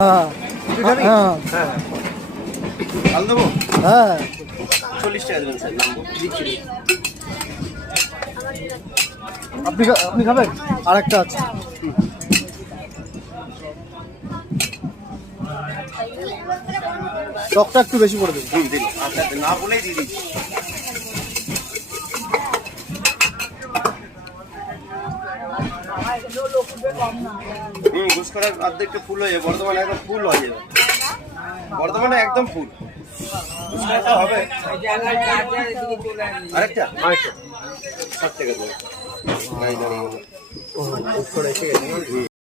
হ্যাঁ হ্যাঁ হ্যাঁ কাল দেবো হ্যাঁ 40 টাকা দেবেন স্যার নামবো দিচ্ছি আপনি খাবেন আর একটা আছে টকটা একটু বেশি করে দেবেন দিন আচ্ছা না বলেই দিয়ে দিচ্ছি ঘুষকরার অর্ধেকটা ফুল হয়ে যাবে বর্ধমানে একদম ফুল হয়ে যাবে বর্ধমানে একদম ফুল হবে আরেকটা 60 টাকা দেবো